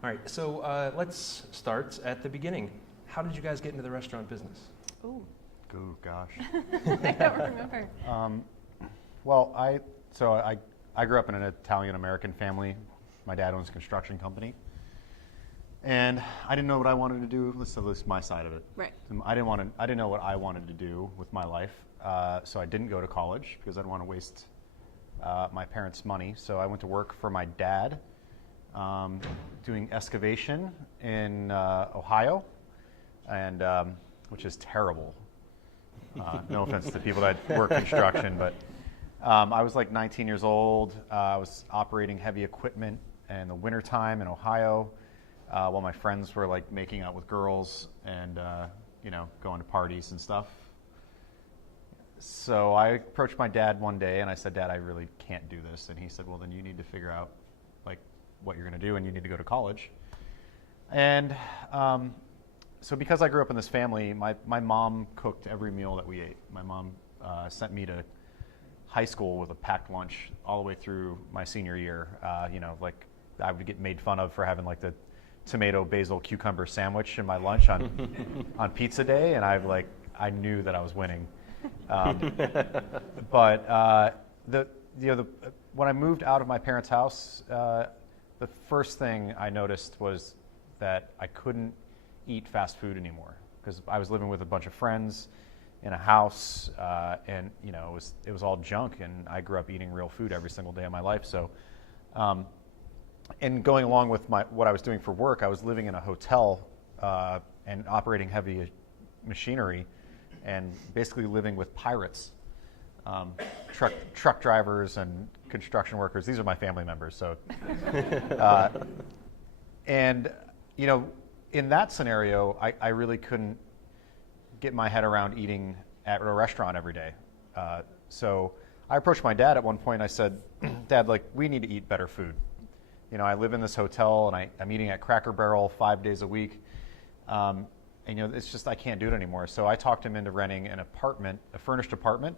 All right, so let's start at the beginning. How did you guys get into the restaurant business? Ooh. Ooh, gosh. I don't remember. Well, I grew up in an Italian-American family. My dad owns a construction company. And I didn't know what I wanted to do. Let's say this is my side of it. Right. I didn't know what I wanted to do with my life. So I didn't go to college because I didn't want to waste my parents' money. So I went to work for my dad doing excavation in Ohio, and which is terrible. No offense to people that work construction, but I was like 19 years old. I was operating heavy equipment in the wintertime in Ohio while my friends were like making out with girls and going to parties and stuff. So I approached my dad one day and I said, "Dad, I really can't do this." And he said, "Well, then you need to figure out like what you're going to do, and you need to go to college." And so because I grew up in this family, my mom cooked every meal that we ate. My mom sent me to high school with a packed lunch all the way through my senior year. Like I would get made fun of for having like the tomato, basil, cucumber sandwich in my lunch on pizza day, and I knew that I was winning. But when I moved out of my parents' house, the first thing I noticed was that I couldn't eat fast food anymore because I was living with a bunch of friends in a house, and it was all junk, and I grew up eating real food every single day of my life. So, and going along with what I was doing for work, I was living in a hotel and operating heavy machinery, and basically living with pirates, truck drivers and construction workers. These are my family members. So, and in that scenario, I really couldn't get my head around eating at a restaurant every day. So I approached my dad at one point. I said, "Dad, we need to eat better food. I live in this hotel and I'm eating at Cracker Barrel 5 days a week. And it's just, I can't do it anymore." So I talked him into renting an apartment, a furnished apartment.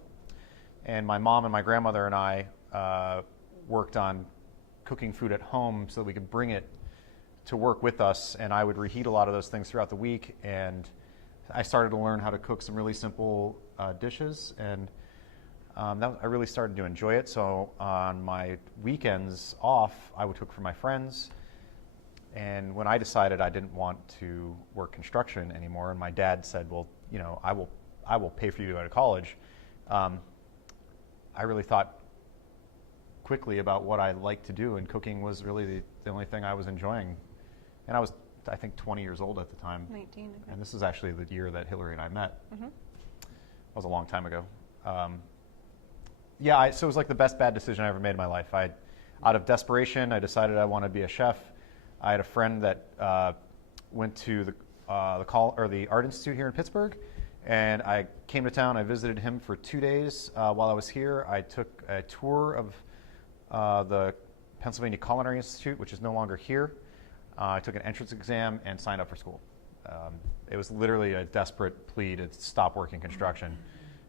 And my mom and my grandmother and I worked on cooking food at home so that we could bring it to work with us. And I would reheat a lot of those things throughout the week. And I started to learn how to cook some really simple dishes. And I really started to enjoy it. So on my weekends off, I would cook for my friends. And when I decided I didn't want to work construction anymore, and my dad said, "Well, I will pay for you to go to college," I really thought quickly about what I liked to do, and cooking was really the only thing I was enjoying. And I was, I think, 20 years old at the time. 19. Okay. And this is actually the year that Hilary and I met. Mm-hmm. That was a long time ago. So it was like the best bad decision I ever made in my life. Out of desperation, I decided I wanted to be a chef. I had a friend that went to the Art Institute here in Pittsburgh, and I came to town. I visited him for 2 days. While I was here, I took a tour of the Pennsylvania Culinary Institute, which is no longer here. I took an entrance exam and signed up for school. It was literally a desperate plea to stop working construction.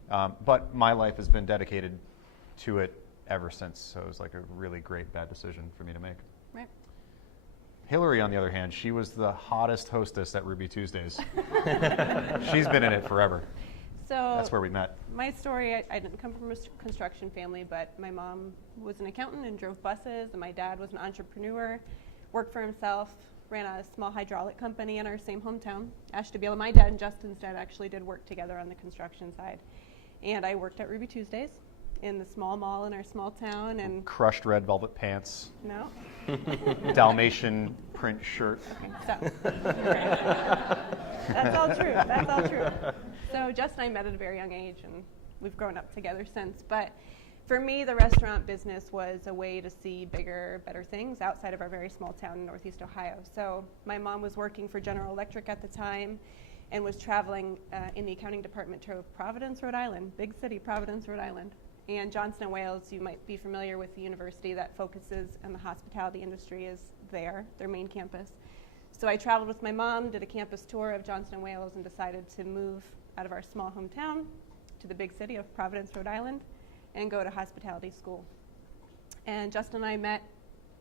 But my life has been dedicated to it ever since, so it was like a really great bad decision for me to make. Right. Hilary, on the other hand, she was the hottest hostess at Ruby Tuesdays. She's been in it forever. So that's where we met. My story, I didn't come from a construction family, but my mom was an accountant and drove buses, and my dad was an entrepreneur, worked for himself, ran a small hydraulic company in our same hometown, Ashtabula. My dad and Justin's dad actually did work together on the construction side. And I worked at Ruby Tuesdays in the small mall in our small town. And crushed red velvet pants. No. Dalmatian print shirt. Okay, so, that's all true. That's all true. So Justin and I met at a very young age, and we've grown up together since. But for me, the restaurant business was a way to see bigger, better things outside of our very small town in Northeast Ohio. So my mom was working for General Electric at the time and was traveling in the accounting department to Providence, Rhode Island, big city, Providence, Rhode Island. And Johnson & Wales, you might be familiar with the university that focuses on the hospitality industry, is there, their main campus. So I traveled with my mom, did a campus tour of Johnson & Wales, and decided to move out of our small hometown to the big city of Providence, Rhode Island, and go to hospitality school. And Justin and I met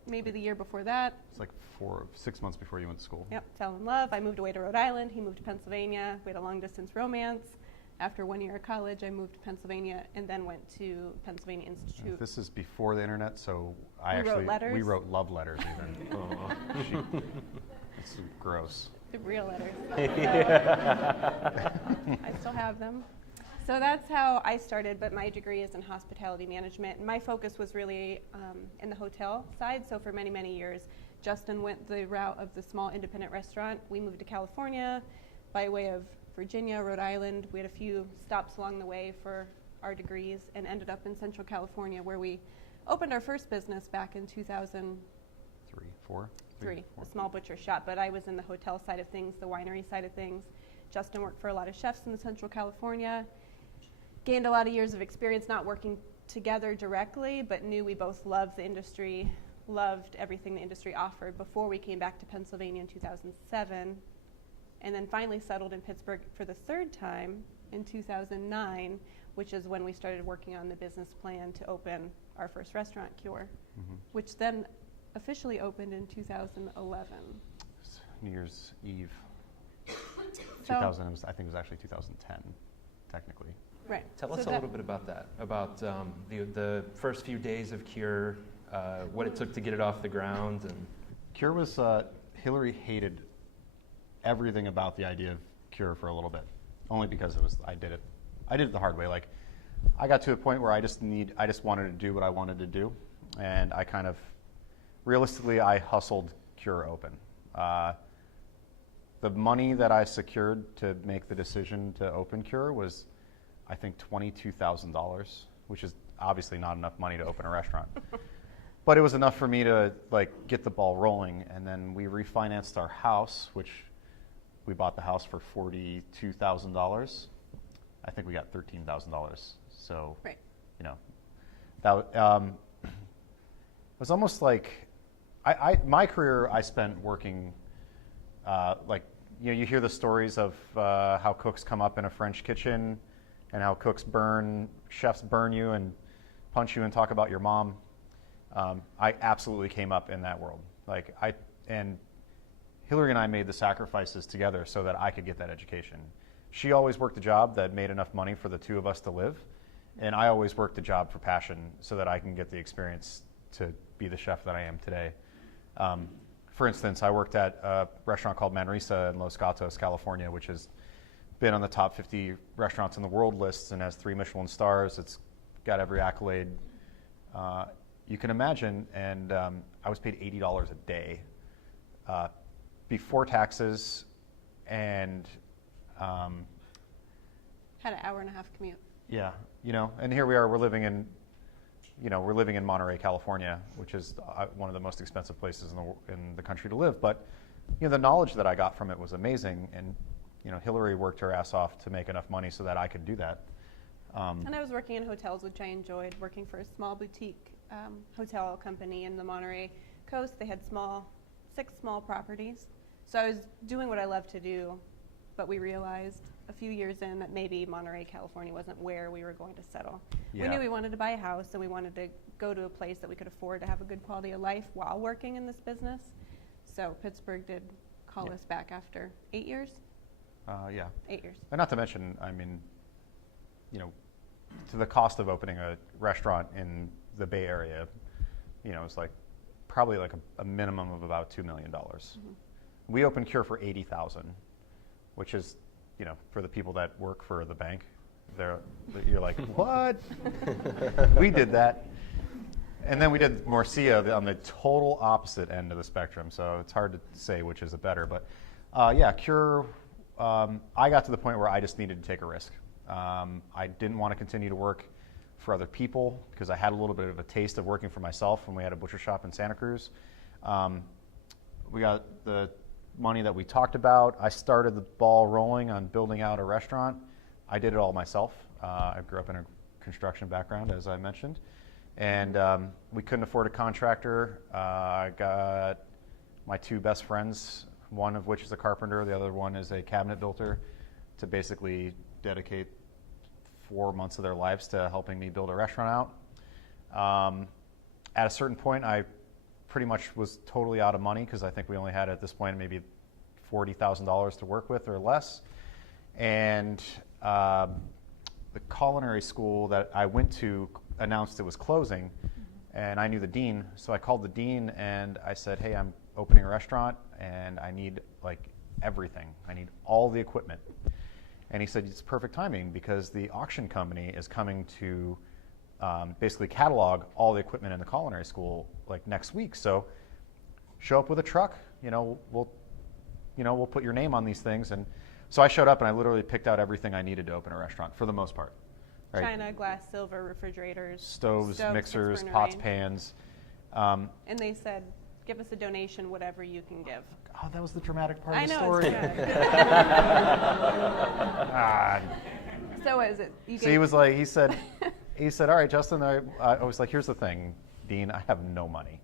maybe the year before that. It's like 6 months before you went to school. Yep, fell in love. I moved away to Rhode Island. He moved to Pennsylvania. We had a long-distance romance. After 1 year of college, I moved to Pennsylvania and then went to Pennsylvania Institute. This is before the internet, so we wrote love letters even. It's gross. The real letters. I still have them. So that's how I started, but my degree is in hospitality management. And my focus was really in the hotel side. So for many, many years, Justin went the route of the small independent restaurant. We moved to California by way of Virginia, Rhode Island. We had a few stops along the way for our degrees and ended up in Central California, where we opened our first business back in 2003, a small butcher shop. But I was in the hotel side of things, the winery side of things. Justin worked for a lot of chefs in Central California, gained a lot of years of experience not working together directly, but knew we both loved the industry, loved everything the industry offered before we came back to Pennsylvania in 2007. And then finally settled in Pittsburgh for the third time in 2009, which is when we started working on the business plan to open our first restaurant, Cure, which then officially opened in 2011. New Year's Eve. So, 2000, I think it was actually 2010, technically. Right. Tell us a little bit about that, about the first few days of Cure, what it took to get it off the ground. And Cure was, Hilary hated everything about the idea of Cure for a little bit, only because I did it the hard way. Like, I got to a point where I just wanted to do what I wanted to do, and I kind of, realistically, I hustled Cure open. The money that I secured to make the decision to open Cure was, I think, $22,000, which is obviously not enough money to open a restaurant. But it was enough for me to get the ball rolling, and then we refinanced our house, which we bought the house for $42,000. I think we got $13,000. So, right. That it was almost like my career I spent working. You hear the stories of how cooks come up in a French kitchen, and how chefs burn you and punch you and talk about your mom. I absolutely came up in that world. And Hilary and I made the sacrifices together so that I could get that education. She always worked a job that made enough money for the two of us to live, and I always worked a job for passion so that I can get the experience to be the chef that I am today. For instance, I worked at a restaurant called Manresa in Los Gatos, California, which has been on the top 50 restaurants in the world lists and has 3 Michelin stars. It's got every accolade you can imagine, and I was paid $80 a day before taxes, and had an hour and a half commute. Yeah, and here we are. We're living in Monterey, California, which is one of the most expensive places in the country to live. But the knowledge that I got from it was amazing, and Hilary worked her ass off to make enough money so that I could do that. And I was working in hotels, which I enjoyed, working for a small boutique hotel company in the Monterey coast. They had 6 small properties. So I was doing what I love to do, but we realized a few years in that maybe Monterey, California wasn't where we were going to settle. Yeah. We knew we wanted to buy a house, and we wanted to go to a place that we could afford to have a good quality of life while working in this business. So Pittsburgh did call us back after 8 years. 8 years. And not to mention, to the cost of opening a restaurant in the Bay Area, it's probably a minimum of about $2 million. Mm-hmm. We opened Cure for $80,000, which is, for the people that work for the bank, you're like, what? We did that. And then we did Morcilla on the total opposite end of the spectrum, so it's hard to say which is the better. But Cure, I got to the point where I just needed to take a risk. I didn't want to continue to work for other people because I had a little bit of a taste of working for myself when we had a butcher shop in Santa Cruz. We got the money that we talked about. I started the ball rolling on building out a restaurant. I did it all myself. I grew up in a construction background, as I mentioned. And we couldn't afford a contractor. I got my 2 best friends, one of which is a carpenter, the other one is a cabinet builder, to basically dedicate 4 months of their lives to helping me build a restaurant out. At a certain point, I pretty much was totally out of money because I think we only had at this point maybe $40,000 to work with or less. And the culinary school that I went to announced it was closing, and I knew the dean, so I called the dean and I said, hey, I'm opening a restaurant and I need like everything. I need all the equipment. And he said, it's perfect timing because the auction company is coming to basically catalog all the equipment in the culinary school like next week. So show up with a truck, we'll put your name on these things. And so I showed up and I literally picked out everything I needed to open a restaurant for the most part. Right? China, glass, silver, refrigerators, Stoves, mixers, burner pots, range. pans. And they said, give us a donation, whatever you can give. Oh, that was the dramatic part I of the know, story. it's dramatic. Ah. So what is it? So he was like, he said, all right, Justin, I was like, here's the thing, Dean, I have no money.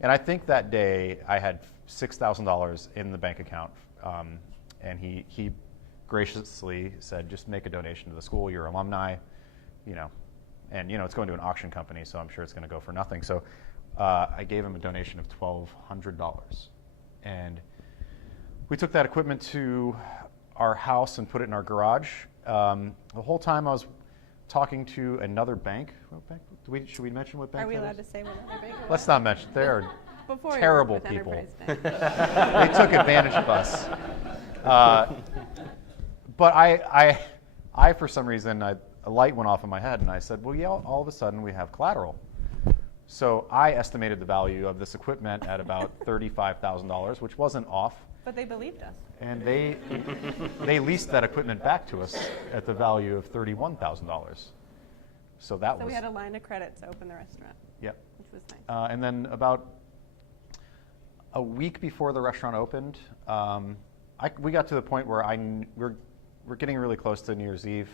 And I think that day I had $6,000 in the bank account. And he graciously said, just make a donation to the school, you're alumni, and it's going to an auction company, so I'm sure it's going to go for nothing. So I gave him a donation of $1,200. And we took that equipment to our house and put it in our garage. The whole time I was talking to another bank. What bank? Should we mention what bank Are we that allowed is? to say what other bank? Let's not mention. They're Before we terrible worked with people. Enterprise Bank. They took advantage of us. But I for some reason, a light went off in my head, and I said, well, yeah, all of a sudden we have collateral. So I estimated the value of this equipment at about $35,000, which wasn't off. But they believed us. And they leased that equipment back to us at the value of $31,000. So that was. So we had a line of credit to open the restaurant. Yep. Which was nice. And then about a week before the restaurant opened, we got to the point where we're getting really close to New Year's Eve,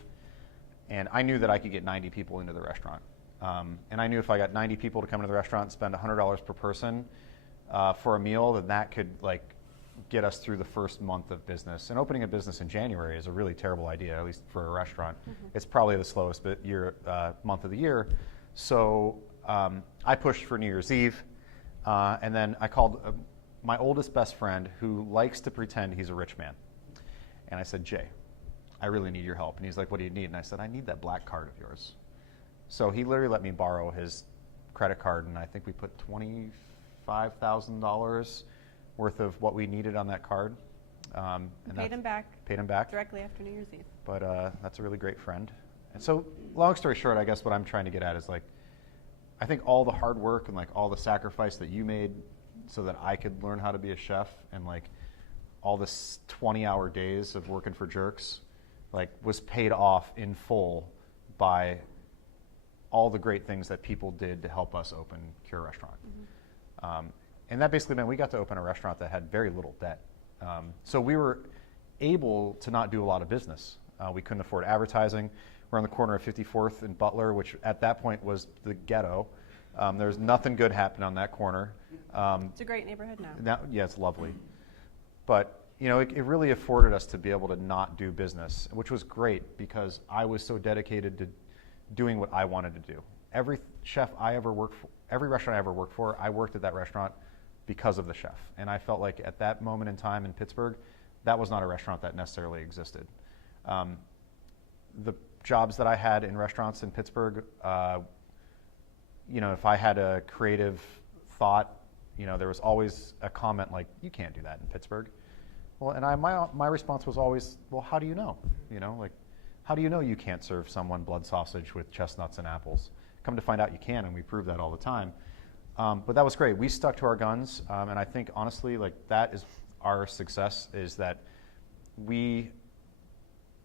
and I knew that I could get 90 people into the restaurant. And I knew if I got 90 people to come into the restaurant and spend $100 per person for a meal, then that could get us through the first month of business. And opening a business in January is a really terrible idea, at least for a restaurant. Mm-hmm. It's probably the slowest month of the year. So I pushed for New Year's Eve, and then I called my oldest best friend who likes to pretend he's a rich man. And I said, Jay, I really need your help. And he's like, what do you need? And I said, I need that black card of yours. So he literally let me borrow his credit card, and I think we put $25,000 worth of what we needed on that card. And paid him back. Paid him back. Directly after New Year's Eve. But that's a really great friend. And so, long story short, I guess what I'm trying to get at is I think all the hard work and all the sacrifice that you made so that I could learn how to be a chef, and all this 20-hour days of working for Jerks, was paid off in full by all the great things that people did to help us open Cure Restaurant. Mm-hmm. And that basically meant we got to open a restaurant that had very little debt. So we were able to not do a lot of business. We couldn't afford advertising. We're on the corner of 54th and Butler, which at that point was the ghetto. There's nothing good happening on that corner. It's a great neighborhood now. Yeah, it's lovely. But it really afforded us to be able to not do business, which was great because I was so dedicated to doing what I wanted to do. Every restaurant I ever worked for, I worked at that restaurant because of the chef. And I felt like at that moment in time in Pittsburgh, that was not a restaurant that necessarily existed. The jobs that I had in restaurants in Pittsburgh, if I had a creative thought, there was always a comment like, you can't do that in Pittsburgh. Well, and my response was always, well, how do you know? How do you know you can't serve someone blood sausage with chestnuts and apples? Come to find out you can, and we prove that all the time. But that was great. We stuck to our guns, and I think, honestly, that is our success, is that we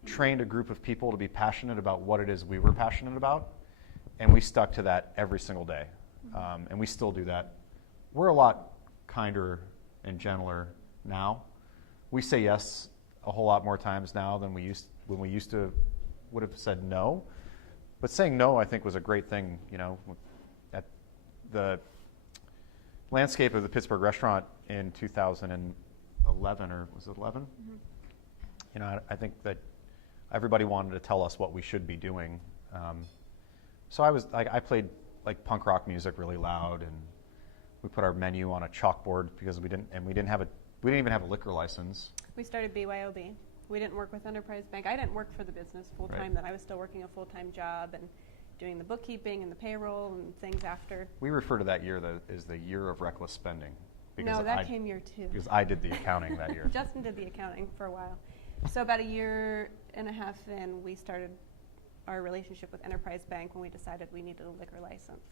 trained a group of people to be passionate about what it is we were passionate about, and we stuck to that every single day. And we still do that. We're a lot kinder and gentler now. We say yes a whole lot more times now than when we used to would have said no. But saying no, I think, was a great thing. At the landscape of the Pittsburgh restaurant in 2011, or was it 11? Mm-hmm. I think that everybody wanted to tell us what we should be doing. So I played punk rock music really loud, and We put our menu on a chalkboard because we didn't even have a liquor license. We started BYOB. We didn't work with Enterprise Bank. I didn't work for the business full time. Right. Then I was still working a full-time job and doing the bookkeeping and the payroll and things after. We refer to that year as the year of reckless spending. No, that came year 2. Because I did the accounting that year. Justin did the accounting for a while. So about a year and a half in, we started our relationship with Enterprise Bank when we decided we needed a liquor license.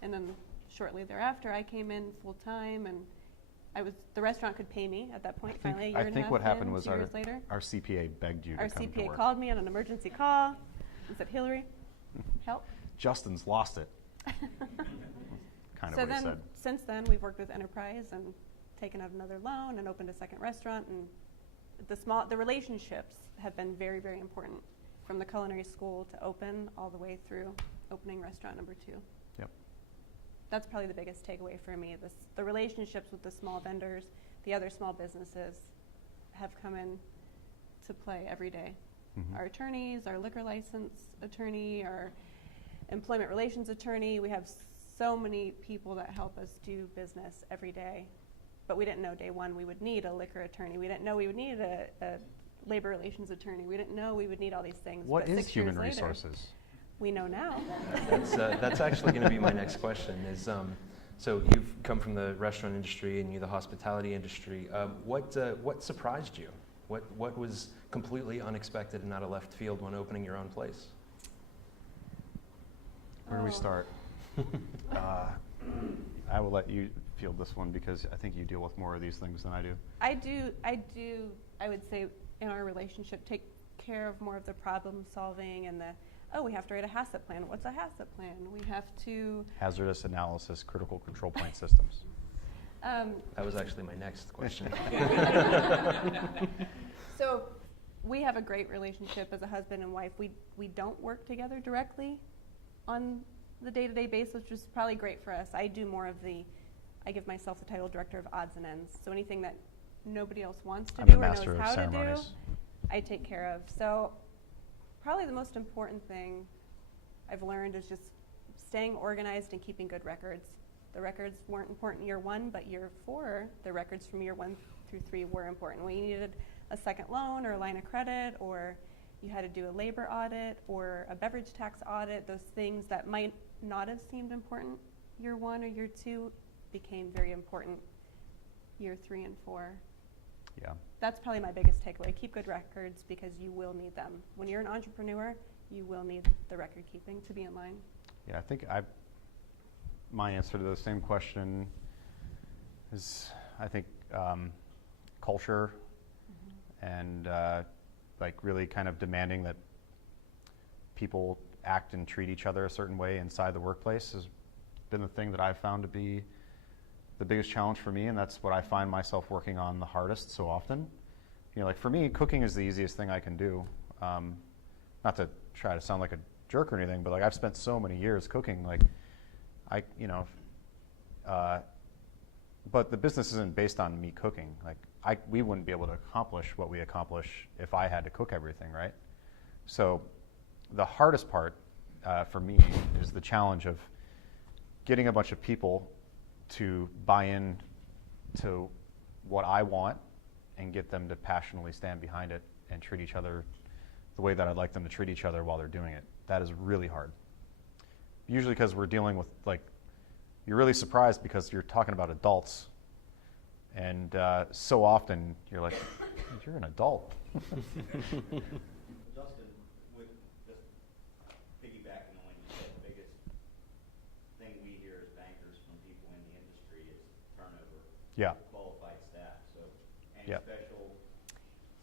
And then shortly thereafter, I came in full time, and the restaurant could pay me at that point. Finally, a year and a half. I think what happened in, was 2 years later, our CPA begged you to come to CPA work. called me on an emergency call and said, "Hilary, help." Justin's lost it. Kind of So what he then, said. since then, we've worked with Enterprise and taken out another loan and opened a second restaurant. And the relationships have been very, very important, from the culinary school to open all the way through opening restaurant number 2. Yep. That's probably the biggest takeaway for me. The relationships with the small vendors, the other small businesses, have come in to play every day. Mhm. Our attorneys, our liquor license attorney, our employment relations attorney, we have so many people that help us do business every day. But we didn't know day one we would need a liquor attorney. We didn't know we would need a labor relations attorney. We didn't know we would need all these things. What But is 6 years human later, resources? we know now. That's actually going to be my next question. So you've come from the restaurant industry and you're the hospitality industry. What surprised you? What was completely unexpected and out of left field when opening your own place? Where do we Oh. start? I will let you field this one because I think you deal with more of these things than I do. I would say, in our relationship, take care of more of the problem solving and we have to write a HACCP plan. What's a HACCP plan? We have to... Hazardous analysis, critical control point systems. That was actually my next question. So we have a great relationship as a husband and wife. We don't work together directly on the day-to-day basis, which is probably great for us. I do more of I give myself the title director of odds and ends. So anything that nobody else wants to I'm do the or knows master of how to do, ceremonies. I take care of. So probably the most important thing I've learned is just staying organized and keeping good records. The records weren't important year 1, but year 4, the records from year 1 through 3 were important. When you needed a second loan or a line of credit, or you had to do a labor audit or a beverage tax audit, those things that might not have seemed important year 1 or year 2 became very important year 3 and 4. Yeah. That's probably my biggest takeaway. Keep good records because you will need them. When you're an entrepreneur, you will need the record keeping to be in line. Yeah, I think my answer to the same question is, I think, culture and like really kind of demanding that people act and treat each other a certain way inside the workplace has been the thing that I've found to be the biggest challenge for me, and that's what I find myself working on the hardest so often. You know, like for me, cooking is the easiest thing I can do. Not to try to sound like a jerk or anything, but like I've spent so many years cooking, like but the business isn't based on me cooking. Like we wouldn't be able to accomplish what we accomplish if I had to cook everything, right? So the hardest part for me is the challenge of getting a bunch of people to buy in to what I want and get them to passionately stand behind it and treat each other the way that I'd like them to treat each other while they're doing it. That is really hard. Usually because we're dealing with, like, you're really surprised because you're talking about adults, and so often you're like, you're an adult. Justin, with just piggybacking on what you said, the biggest thing we hear as bankers from people in the industry is turnover. Yeah. Of qualified staff. So any Yep. special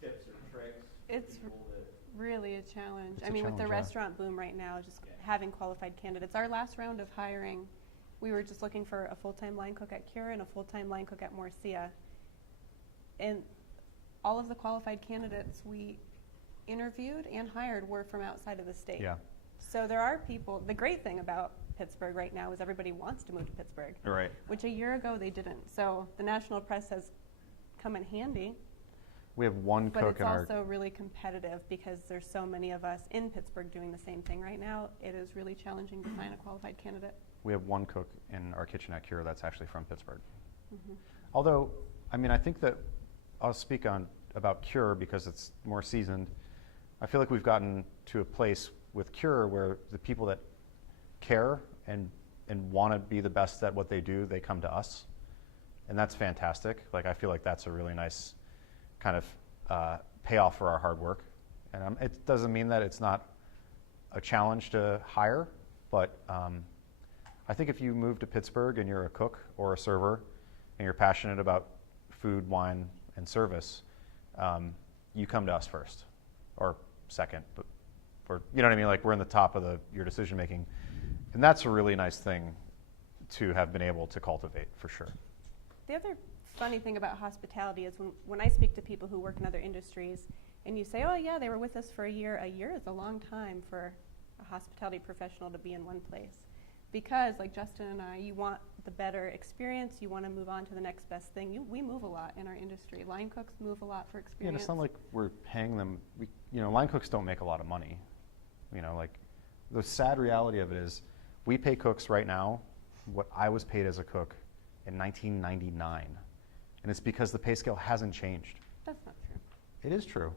tips or tricks for It's people that really a challenge. It's I a mean, with the challenge, yeah. restaurant boom right now, just Yeah. having qualified candidates. Our last round of hiring, we were just looking for a full-time line cook at Cure and a full-time line cook at Morcilla. And all of the qualified candidates we interviewed and hired were from outside of the state. Yeah. So there are people, the great thing about Pittsburgh right now is everybody wants to move to Pittsburgh, Right. which a year ago they didn't. So the national press has come in handy, We have one but cook it's in our. also really competitive because there's so many of us in Pittsburgh doing the same thing right now. It is really challenging to find a qualified candidate. we have one cook in our kitchen at Cure that's actually from Pittsburgh. Mm-hmm. Although, I mean, I think that I'll speak about Cure because it's more seasoned. I feel like we've gotten to a place with Cure where the people that care and want to be the best at what they do, they come to us. And that's fantastic. Like, I feel like that's a really nice kind of payoff for our hard work. And it doesn't mean that it's not a challenge to hire, but I think if you move to Pittsburgh and you're a cook or a server and you're passionate about food, wine, and service, you come to us first or second, but you know what I mean? Like, we're in the top of your decision making. And that's a really nice thing to have been able to cultivate, for sure. The other funny thing about hospitality is when I speak to people who work in other industries and you say, oh yeah, they were with us for a year is a long time for a hospitality professional to be in one place. Because, like Justin and I, you want the better experience, you want to move on to the next best thing. We move a lot in our industry. Line cooks move a lot for Yeah, experience. and it's not like we're paying them. Line cooks don't make a lot of money. Like, the sad reality of it is we pay cooks right now what I was paid as a cook in 1999. And it's because the pay scale hasn't changed. That's not true. It is true.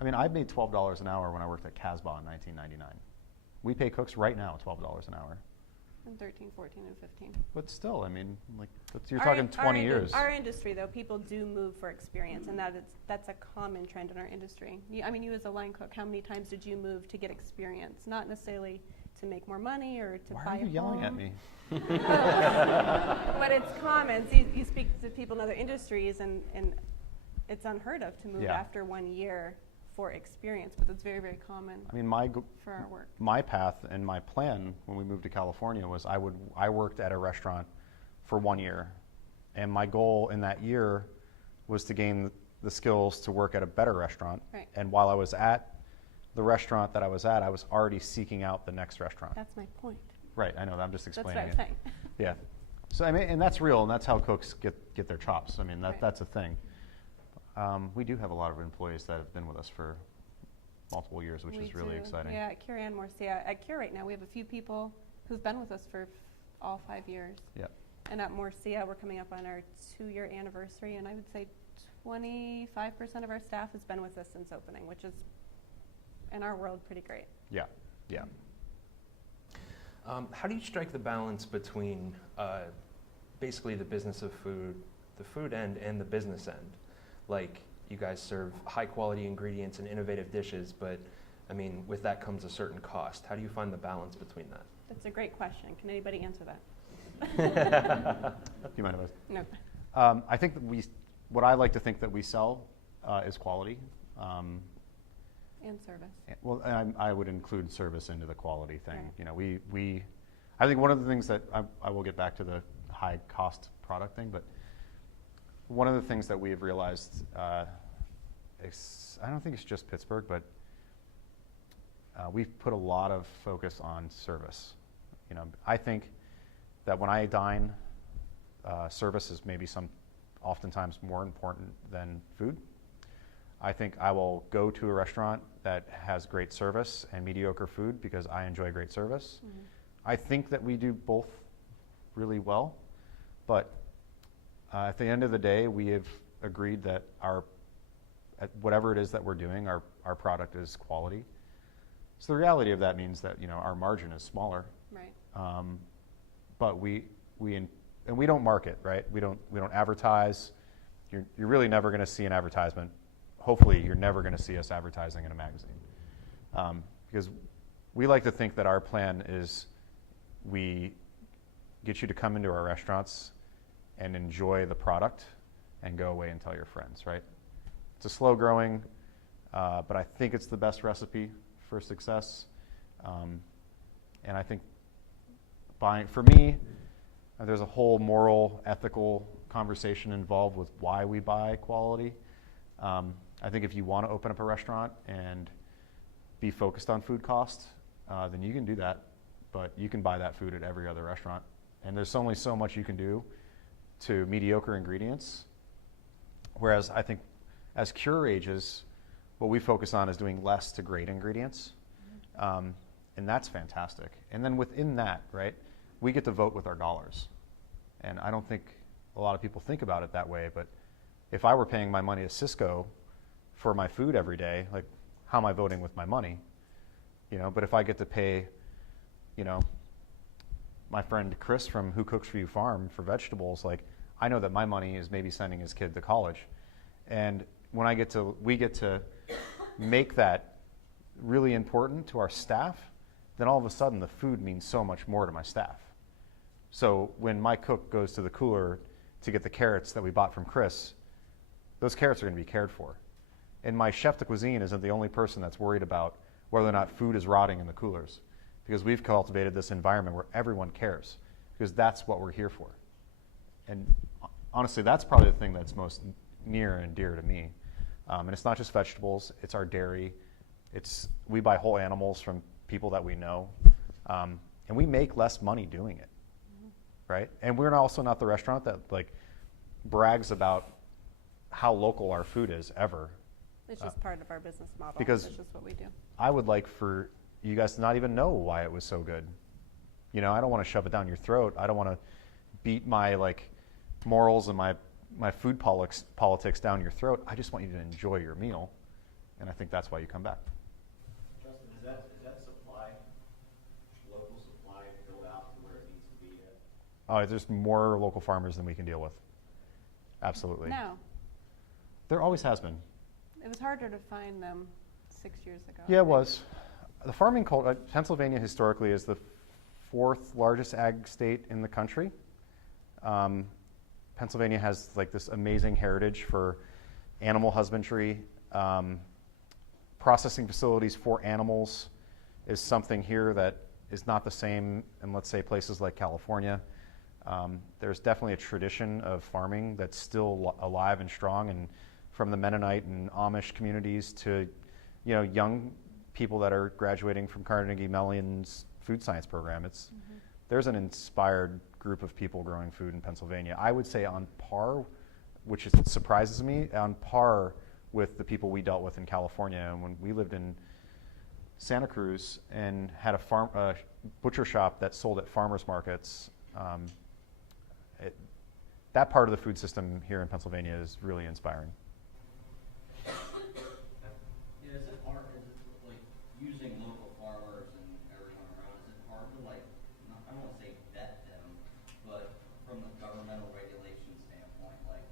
I mean, I made $12 an hour when I worked at Casbah in 1999. We pay cooks right now $12 an hour. And 13, 14, and 15. But still, I mean, like, you're talking 20 years. Our industry, though, people do move for experience, and that's a common trend in our industry. You as a line cook, how many times did you move to get experience? Not necessarily to make more money or to Why buy are you a yelling at home. me? But it's common. So you speak to people in other industries, and it's unheard of to move Yeah. after 1 year for experience, but it's very, very common I mean, for our work. my path and my plan when we moved to California was I worked at a restaurant for 1 year, and my goal in that year was to gain the skills to work at a better restaurant. Right. And while I was at the restaurant that I was at, I was already seeking out the next restaurant. That's my point. Right, I know, I'm just That's explaining what I'm it. saying. Yeah. So, I mean, and that's real, and that's how cooks get their chops. I mean, Right. that's a thing. We do have a lot of employees that have been with us for multiple years, which We is really do. exciting. Yeah, at Cure and Morcilla. At Cure right now, we have a few people who've been with us for all 5 years. Yeah. And at Morcilla, we're coming up on our 2-year anniversary, and I would say 25% of our staff has been with us since opening, which is, in our world, pretty great. Yeah, yeah. How do you strike the balance between basically the business of food, the food end, and the business end? Like, you guys serve high quality ingredients and innovative dishes, but I mean, with that comes a certain cost. How do you find the balance between that? That's a great question. Can anybody answer that? Do you mind if I? No. I think that what I like to think that we sell is quality. And service. Well, and I would include service into the quality thing. Right. I think one of the things that I will get back to the high cost product thing, but one of the things that we have realized, I don't think it's just Pittsburgh, but we've put a lot of focus on service. I think that when I dine, service is maybe oftentimes more important than food. I think I will go to a restaurant that has great service and mediocre food because I enjoy great service. Mm-hmm. I think that we do both really well, but at the end of the day, we have agreed that whatever it is that we're doing, our product is quality. So the reality of that means that our margin is smaller. Right. But we don't market, right? We don't advertise. You're really never going to see an advertisement. Hopefully, you're never going to see us advertising in a magazine, because we like to think that our plan is we get you to come into our restaurants and enjoy the product and go away and tell your friends, right? It's a slow growing, but I think it's the best recipe for success. And I think for me, there's a whole moral, ethical conversation involved with why we buy quality. I think if you want to open up a restaurant and be focused on food costs, then you can do that, but you can buy that food at every other restaurant. And there's only so much you can do to mediocre ingredients. Whereas I think as Cure ages, what we focus on is doing less to great ingredients. And that's fantastic. And then within that, right, we get to vote with our dollars. And I don't think a lot of people think about it that way, but if I were paying my money to Cisco for my food every day, like, how am I voting with my money? You know, but if I get to pay, you know, my friend Chris from Who Cooks For You Farm for vegetables, like, I know that my money is maybe sending his kid to college. And when we get to make that really important to our staff, then all of a sudden the food means so much more to my staff. So when my cook goes to the cooler to get the carrots that we bought from Chris, those carrots are going to be cared for. And my chef de cuisine isn't the only person that's worried about whether or not food is rotting in the coolers, because we've cultivated this environment where everyone cares, because that's what we're here for. And honestly, that's probably the thing that's most near and dear to me. And it's not just vegetables, it's our dairy. We buy whole animals from people that we know. And we make less money doing it, right? And we're also not the restaurant that like brags about how local our food is ever. It's just part of our business model. Because it's just what we do. I would like for you guys to not even know why it was so good. You know, I don't want to shove it down your throat. I don't want to beat my like morals and my food politics down your throat. I just want you to enjoy your meal, and I think that's why you come back. Justin, is that supply, local supply, filled out to where it needs to be at? There's more local farmers than we can deal with. Absolutely. No, There always has been. it was harder to find them 6 years ago. Yeah, it was. The farming culture, Pennsylvania historically is the 4th largest ag state in the country. Pennsylvania has like this amazing heritage for animal husbandry. Processing facilities for animals is something here that is not the same in, let's say, places like California. There's definitely a tradition of farming that's still alive and strong, and from the Mennonite and Amish communities to, you know, young people that are graduating from Carnegie Mellon's food science program. There's an inspired group of people growing food in Pennsylvania. I would say on par, which surprises me, on par with the people we dealt with in California. And when we lived in Santa Cruz and had a butcher shop that sold at farmers markets, that part of the food system here in Pennsylvania is really inspiring. Yeah, is it hard, like, using local farmers and everyone around, is it hard to, like, I don't want to say vet them, but from the governmental regulation standpoint, like,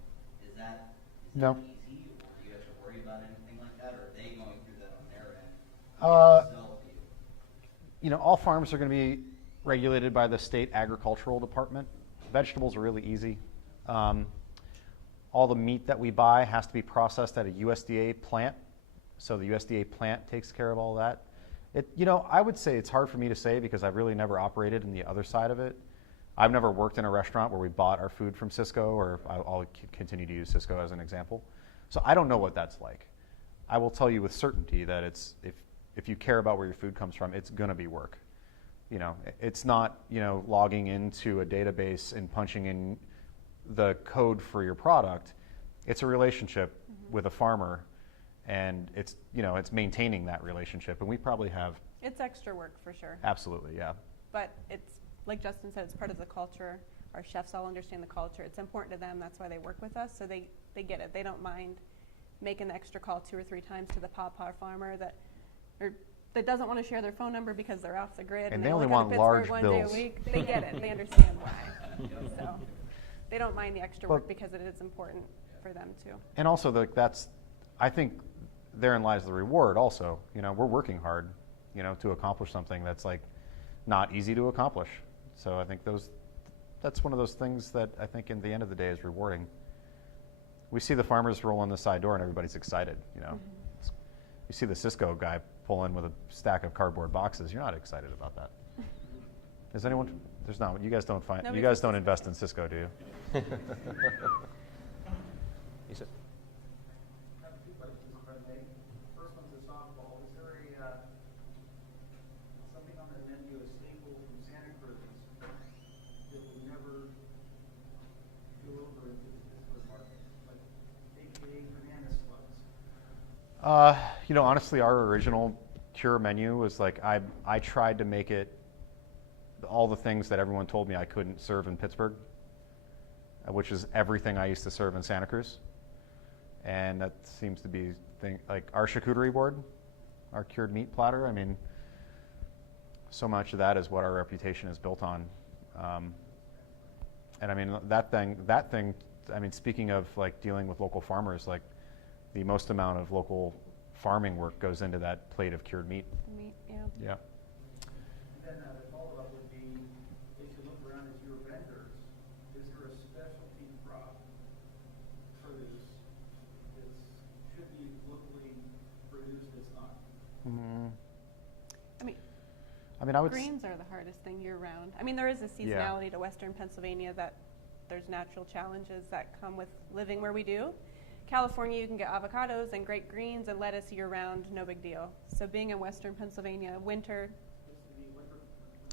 is that No. easy, or do you have to worry about anything like that, or are they going through that on their end? Sell to you? You know, all farms are going to be regulated by the state agricultural department. Vegetables are really easy. All the meat that we buy has to be processed at a USDA plant, so the USDA plant takes care of all that. You know, I would say it's hard for me to say because I've really never operated in the other side of it. I've never worked in a restaurant where we bought our food from Cisco, or I'll continue to use Cisco as an example. So I don't know what that's like. I will tell you with certainty that if you care about where your food comes from, it's going to be work. You know, it's not, you know, logging into a database and punching in the code for your product. It's a relationship with a farmer, and it's, you know, it's maintaining that relationship. And we probably have. It's extra work for sure. Absolutely, yeah. But it's, like Justin said, it's part of the culture. Our chefs all understand the culture. It's important to them. That's why they work with us. So they get it. They don't mind making the extra call 2 or 3 times to the pawpaw farmer that doesn't want to share their phone number because they're off the grid And they they only go to want large Pittsburgh bills. one day a week. They get it. And they understand why. So they don't mind the extra work because it is important for them too. And also, I think therein lies the reward also. You know, we're working hard, you know, to accomplish something that's like not easy to accomplish. So I think that's one of those things that I think in the end of the day is rewarding. We see the farmers roll in the side door and everybody's excited, you know. You see the Cisco guy pull in with a stack of cardboard boxes. You're not excited about that. Is anyone? There's not. You guys don't invest in Cisco, do you? You said? I have 2 questions, if I may. First one's a softball. Is there something on the menu, a staple from Santa Cruz that will never go over into the Pittsburgh market, like AKA banana slugs? You know, honestly, our original Cure menu was like I tried to make it all the things that everyone told me I couldn't serve in Pittsburgh, which is everything I used to serve in Santa Cruz. And that seems to be like our charcuterie board, our cured meat platter. I mean, so much of that is what our reputation is built on. And I mean, that thing, I mean, speaking of like dealing with local farmers, like the most amount of local farming work goes into that plate of cured meat. The meat, yeah. Yeah. And then the follow-up would be, if you look around at your vendors, is there a specialty crop produce that should be locally produced that's not? I mean, I would. greens are the hardest thing year-round. I mean, there is a seasonality to Western Pennsylvania that there's natural challenges that come with living where we do. California, you can get avocados and great greens and lettuce year-round, no big deal. So being in Western Pennsylvania, winter,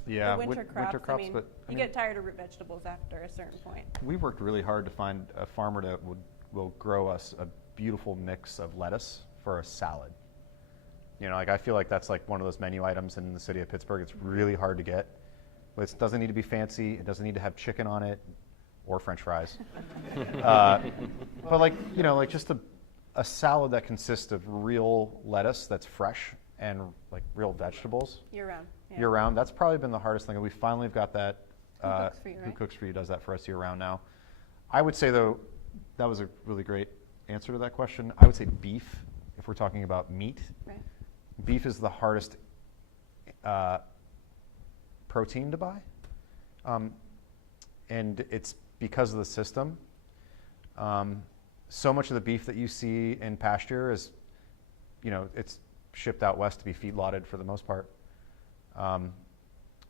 Yeah, the winter crops, I mean, but you get tired of root vegetables after a certain point. we worked really hard to find a farmer that will grow us a beautiful mix of lettuce for a salad. You know, like I feel like that's like one of those menu items in the city of Pittsburgh. It's really hard to get. But it doesn't need to be fancy. It doesn't need to have chicken on it or French fries. But like, you know, like just a salad that consists of real lettuce that's fresh and like real vegetables Year-round, yeah. year round. That's probably been the hardest thing. And we finally have got that. Who Cooks For You, Who right? Cooks For You does that for us year round now. I would say though, that was a really great answer to that question. I would say beef, if we're talking about meat. Right. Beef is the hardest protein to buy, and it's because of the system. So much of the beef that you see in pasture is, you know, it's shipped out west to be feedlotted for the most part.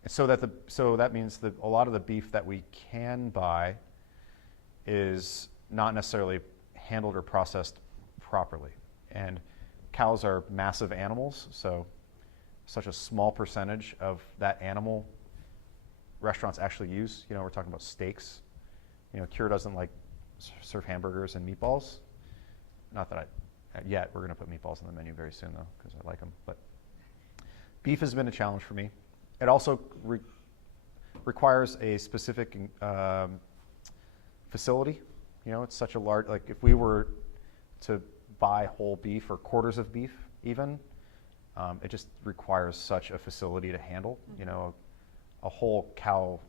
So that means that a lot of the beef that we can buy is not necessarily handled or processed properly. And cows are massive animals, so such a small percentage of that animal restaurants actually use. You know, we're talking about steaks. You know, Cure doesn't like serve hamburgers and meatballs. Not that yet. We're going to put meatballs on the menu very soon, though, because I like them. But beef has been a challenge for me. It also requires a specific facility. You know, it's such a large, like if we were to buy whole beef or quarters of beef even, it just requires such a facility to handle. You know, a whole cow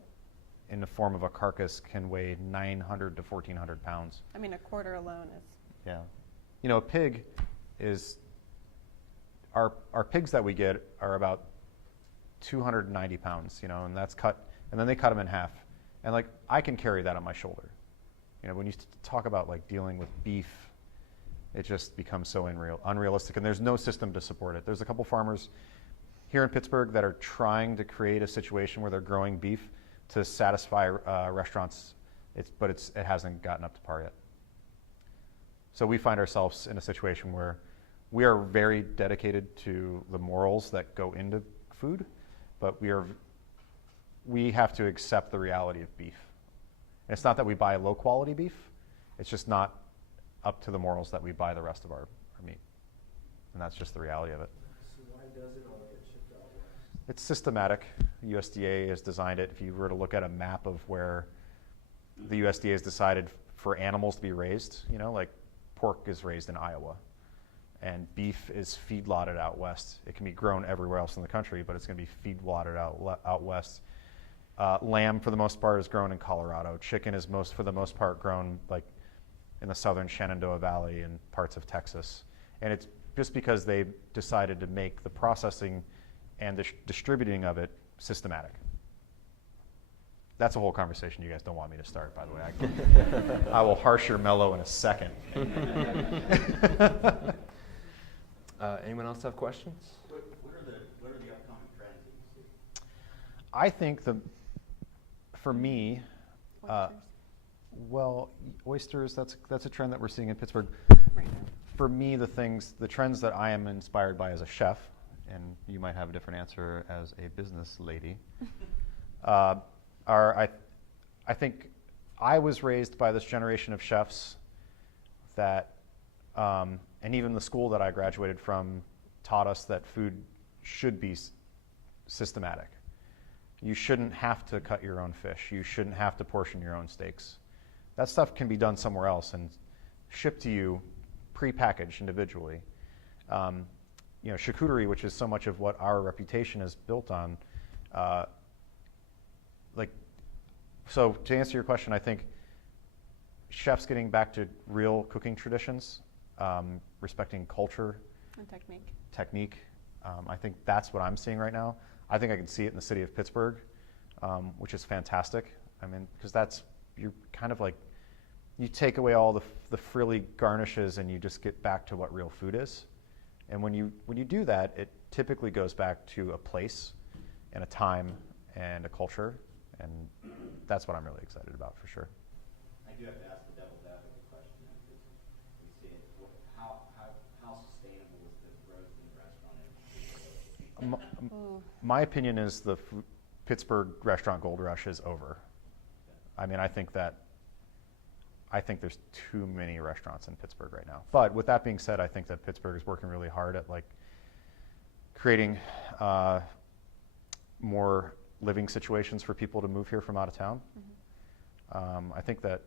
in the form of a carcass can weigh 900 to 1,400 pounds. I mean, a quarter alone is. Yeah. You know, a pig is, our pigs that we get are about 290 pounds, you know, and that's cut, and then they cut them in half. And like, I can carry that on my shoulder. You know, when you talk about like dealing with beef, it just becomes so unrealistic, and there's no system to support it. There's a couple farmers here in Pittsburgh that are trying to create a situation where they're growing beef to satisfy restaurants, but it hasn't gotten up to par yet. So we find ourselves in a situation where we are very dedicated to the morals that go into food, but we have to accept the reality of beef. And it's not that we buy low quality beef, it's just not up to the morals that we buy the rest of our meat. And that's just the reality of it. So why does it all get shipped out west? It's systematic. USDA has designed it. If you were to look at a map of where the USDA has decided for animals to be raised, you know, like pork is raised in Iowa, and beef is feedlotted out west. It can be grown everywhere else in the country, but it's going to be feedlotted out west. Lamb, for the most part, is grown in Colorado. Chicken is for the most part, grown like in the southern Shenandoah Valley and parts of Texas. And it's just because they decided to make the processing and the distributing of it systematic. That's a whole conversation you guys don't want me to start, by the way. I will harsh your mellow in a second. Anyone else have questions? What are the upcoming trends that you see? I think for me, Oysters. well, oysters, that's a trend that we're seeing in Pittsburgh. Right now. For me, the trends that I am inspired by as a chef, and you might have a different answer as a business lady, I think I was raised by this generation of chefs that, and even the school that I graduated from taught us that food should be systematic. You shouldn't have to cut your own fish. You shouldn't have to portion your own steaks. That stuff can be done somewhere else and shipped to you pre-packaged individually. Charcuterie, which is so much of what our reputation is built on, so to answer your question, I think chefs getting back to real cooking traditions, respecting culture, And technique. I think that's what I'm seeing right now. I think I can see it in the city of Pittsburgh, which is fantastic. I mean, because you're kind of like, you take away all the frilly garnishes and you just get back to what real food is. And when you do that, it typically goes back to a place and a time and a culture, and that's what I'm really excited about for sure. I do have to ask the devil's advocate question, because we see it. How sustainable is the growth in the restaurant industry? My opinion is the Pittsburgh restaurant gold rush is over. I mean, I think there's too many restaurants in Pittsburgh right now. But with that being said, I think that Pittsburgh is working really hard at creating more living situations for people to move here from out of town. Mm-hmm. I think that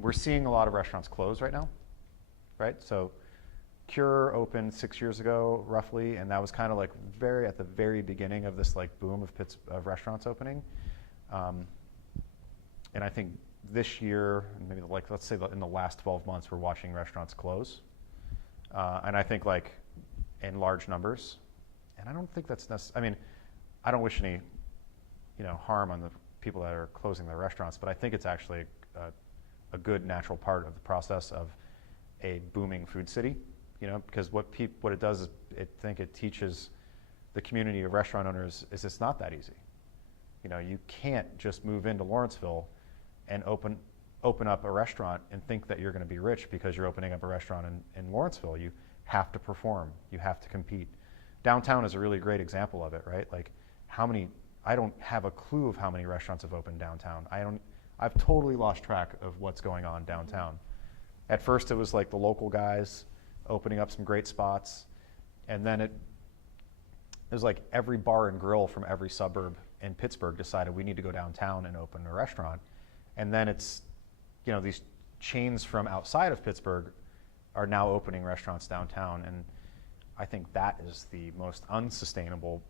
we're seeing a lot of restaurants close right now, right? So Cure opened 6 years ago, roughly, and that was kind of at the very beginning of this boom of restaurants opening. And I think this year, maybe let's say in the last 12 months, we're watching restaurants close. And I think in large numbers. And I don't think that's necessary. I mean, I don't wish any, harm on the people that are closing their restaurants, but I think it's actually a good natural part of the process of a booming food city, because what it does is it teaches the community of restaurant owners is it's not that easy. You can't just move into Lawrenceville and open up a restaurant and think that you're going to be rich because you're opening up a restaurant in Lawrenceville. You have to perform. You have to compete. Downtown is a really great example of it, right? I don't have a clue of how many restaurants have opened downtown. I've totally lost track of what's going on downtown. At first it was the local guys opening up some great spots, and then it was every bar and grill from every suburb in Pittsburgh decided we need to go downtown and open a restaurant. And then it's, these chains from outside of Pittsburgh are now opening restaurants downtown, and I think that is the most unsustainable,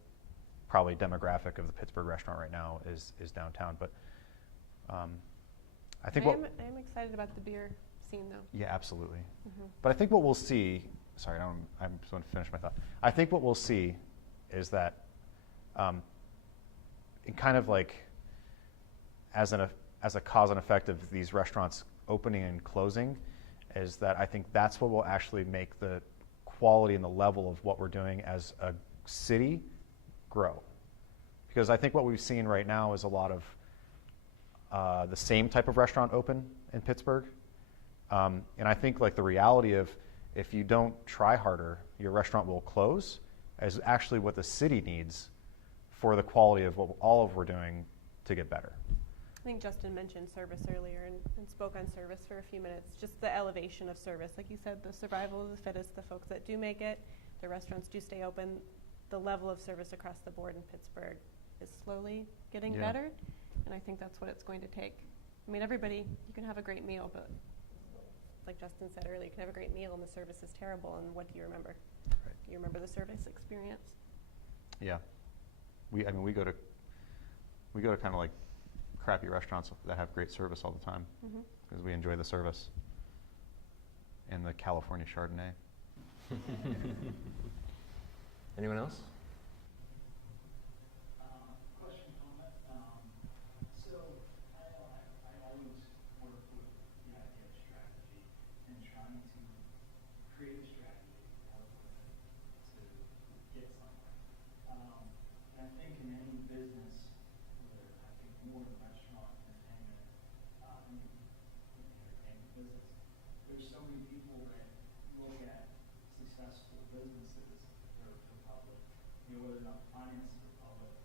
probably demographic of the Pittsburgh restaurant right now is downtown. But I think I am excited about the beer scene, though. Yeah, absolutely. Mm-hmm. But I think what we'll see, sorry, I'm just going to finish my thought. I think what we'll see is that it kind of as a cause and effect of these restaurants opening and closing, is that I think that's what will actually make the quality and the level of what we're doing as a city grow. Because I think what we've seen right now is a lot of the same type of restaurant open in Pittsburgh. And I think the reality of if you don't try harder, your restaurant will close is actually what the city needs for the quality of what all of we're doing to get better. I think Justin mentioned service earlier and spoke on service for a few minutes. Just the elevation of service. Like you said, the survival of the fittest, the folks that do make it, the restaurants do stay open. The level of service across the board in Pittsburgh is slowly getting better, and I think that's what it's going to take. I mean, you can have a great meal, but like Justin said earlier, you can have a great meal and the service is terrible, and what do you remember? Right. Do you remember the service experience? Yeah. We go to kind of crappy restaurants that have great service all the time because we enjoy the service and the California Chardonnay. Anyone else? Question, comment. So I always work with the idea of strategy and trying to create a strategy to get somewhere. And I think in any business, I think more in restaurant, entertainment, entertainment business, there's so many people that look at successful businesses that are for public, whether or not finances are public,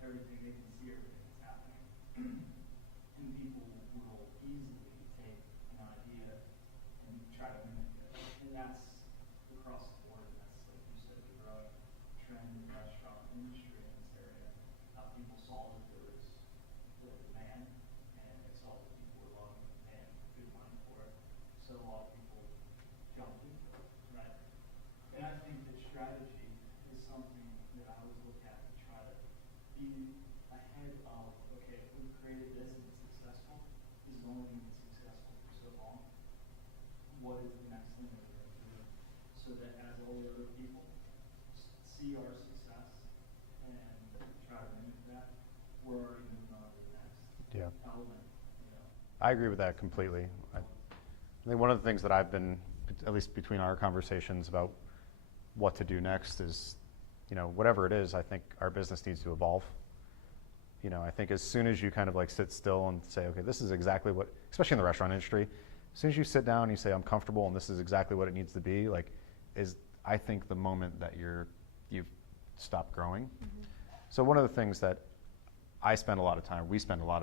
everything they can see, everything that's happening. And people will easily take an idea and try to mimic it. And that's across the board, and that's, like you said, the growing trend in the restaurant industry. And say, lot of people saw that there was the demand, and they saw that people were willing to pay good money for it. So a lot of people jumped into it, right? And I think that strategy is something that I always look at to try to be ahead of, okay, if we've created this and it's successful, this is only going to be successful for so long. What is the next thing that we're going to do? So that as all the other people see our success and try to mimic that, we're already moving on to the next element. You know? I agree with that completely. I think one of the things that I've been, at least between our conversations about what to do next is, whatever it is, I think our business needs to evolve. I think as soon as you kind of like sit still and say, okay, this is exactly what, especially in the restaurant industry, as soon as you sit down and you say, I'm comfortable and this is exactly what it needs to be, is I think the moment that you've stopped growing. Mm-hmm. So one of the things that we spend a lot of